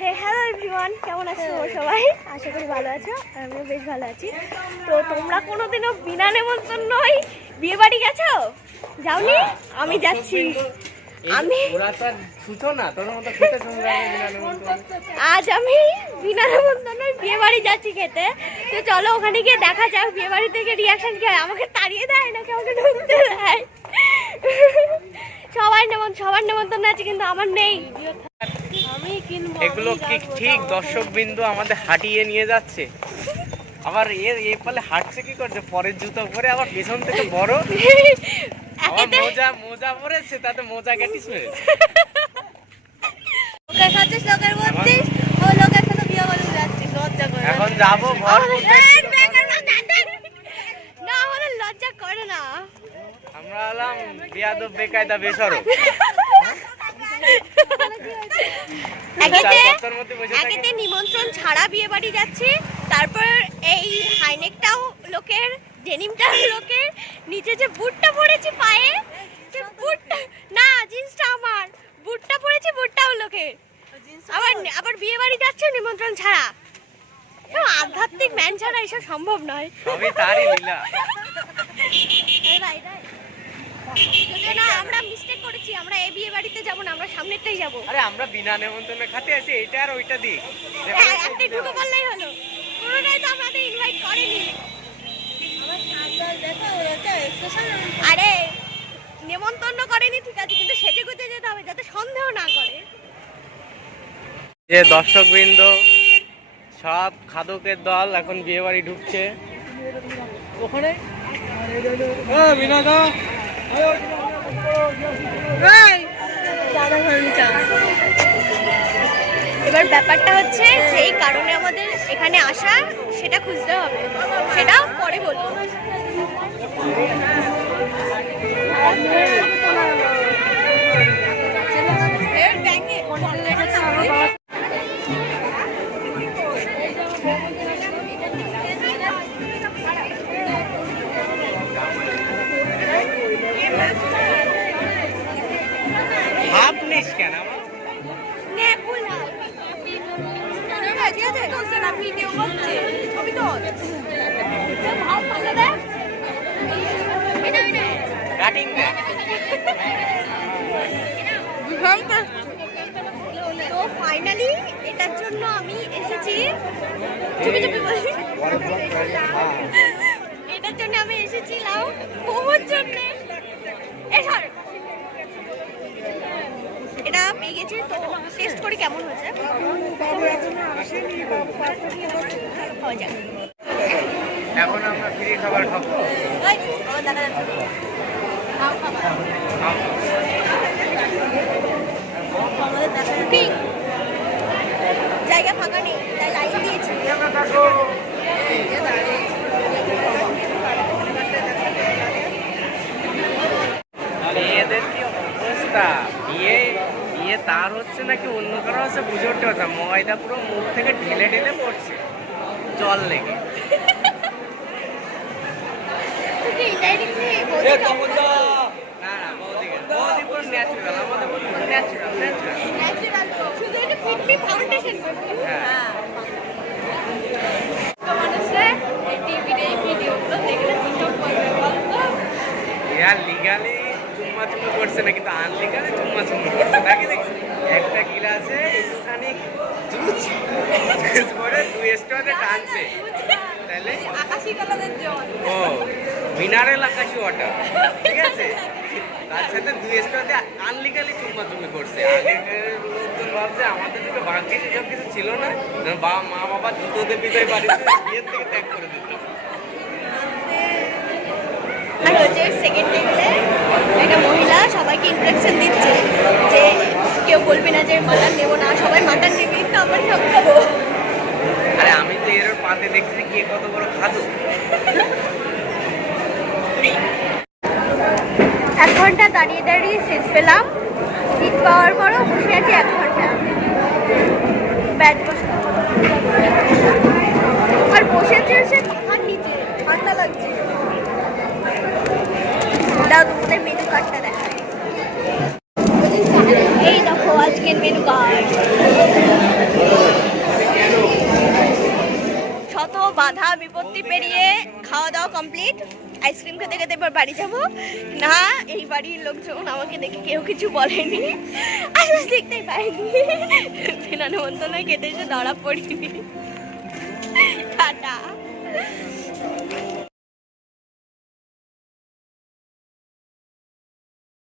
Hello everyone, কেমন আছো সবাই? আশা করি ভালো আছো। আমিও বেশ ভালো আছি। তো তোমরা কোনোদিনও বিনা নেমন্তন্নই বিয়ে বাড়ি গেছো? যাওনি? আমি যাচ্ছি। আজ আমি বিনা নেমন্তন্নই বিয়ে বাড়ি যাচ্ছি খেতে। তো চলো ওখানে গিয়ে দেখা যাক বিয়ে বাড়ি থেকে রিয়াকশন কি হয়। আমাকে তাড়িয়ে দেয় নাকি আমাকে ঢুকতে দেয়? সবার নেমন্তন্ন আছে কিন্তু আমার নেই। এগুলো কি ঠিক দর্শক বিন্দু আমাদের হাঁটিয়ে নিয়ে যাচ্ছে, আবার এ ফলে হাঁটছে কি করছে পরের জুতো পরে, আবার পেছন থেকে বড় আবার মোজা পরেছে, তাতে মোজা কেটিস মেরেছে। এখন যাবো লজ্জা করে না, আমরা হলাম বেয়াদব বেকায়দা বেসরম। আগেতে নিমন্ত্রণ ছাড়া বিয়ে বাড়ি যাচ্ছে, তারপর এই হাইনেকটাও লোকের, ডেনিমটাও লোকের, নিচে যে বুটটা পরেছি পায়ে, বুটটা না জিন্সটা আমার, বুটটা পরেছি বুটটাও লোকের। আবার বিয়ে বাড়ি যাচ্ছে নিমন্ত্রণ ছাড়া। আধ্যাত্মিক ম্যান ছাড়া এসব সম্ভব নয়। সবই তারই লীলা। না, আমরা মিস্টেক করেছি, আমরা এই বিয়ে বাড়িতে যাব না, আমরা সামনেরটাই যাব। আরে আমরা বিনা নেমন্তন্নে খাতে আছি, এটা আর ওইটা দিই, একটা ঢুকে বললেই হলো। পুরোটাই তো আমাদের ইনভাইট করেনি। আরে নেমন্তন্ন করেনি ঠিক আছে, কিন্তু সেজে গুজে যেতে হবে যাতে সন্দেহ না করে। যে দর্শকবৃন্দ সব খাদকের দল এখন বিয়ে বাড়ি ঢুকছে। ওখানে এবার ব্যাপারটা হচ্ছে যেই কারণে আমাদের এখানে আসা সেটা খুঁজতে হবে, সেটা পরে বলবো। তো ফাইনালি এটার জন্য আমি এসেছি, এটার জন্য আমি এসেছিলাম মোমোর জন্য। এটা পেয়ে গেছি, তো টেস্ট করে কেমন হয়েছে। এখন আমরা ফ্রি খাবার খাবো। জায়গা ফাঁকা নেই, তাই লাইন দিয়েছি। এদের কি অবস্থা, বিয়ে তার হচ্ছে নাকি অন্য কারো হচ্ছে বুঝে উঠতে পারছে, ময়দা পুরো মুখ থেকে ঢেলে ঢেলে পড়ছে জল লেগে। লিগালি চুম্মা চুম্মা করছে না, কিন্তু আনলিগালি চুম্মা চুম্মা করছে নাকি। দেখছি একটা গিলাসে একটুখানি জুস করে 2 স্টোনে টানছে, তাহলে ও মিনারেল আকাশি ওয়াটার, ঠিক আছে, তার সাথে 2 স্টোনে আনলিগালি চুম্মা চুম্মি করছে। আগেকার লোকজন ভাবছে আমাদের দিকে ভাগ্যে সব কিছু ছিল না, মা বাবা জুতোতে বিদায় বাড়িতে বিয়ের থেকে ত্যাগ করে দিত। আর হচ্ছে সেকেন্ড টেবিলে একটা মহিলা সবাইকে ইনস্ট্রাকশন দিচ্ছে যে কেউ বলবি না যে মাটন নেবো না, সবাই মাটন নেবে, তো আমরা সব খাবো। আরে আমি তো এর পাতে দেখছি কে কত বড় খাদু। 1 ঘন্টা দাঁড়িয়ে দাঁড়িয়ে সিট পেলাম, সিট পাওয়ার পরও বসে আছি 1 ঘন্টা ব্যাচ বসে, আর বসেছে সে পাখার নিচে, ঠান্ডা লাগছে। দাও তোমাদের মেনু কার্ডটা দেখাই। এই দেখো আজকের মেনু কার্ড। বাধা বিপত্তি পেরিয়ে খাওয়া দাওয়া কমপ্লিট। আইসক্রিম খেতে খেতে এবার বাড়ি যাব না। এই বাড়ির লোকজন আমাকে দেখে কেউ কিছু বলেনি, আশপাশ দেখতেই পাইনি, বিনা নেমন্তন্নে খেতে এসে ধরা পড়িনি।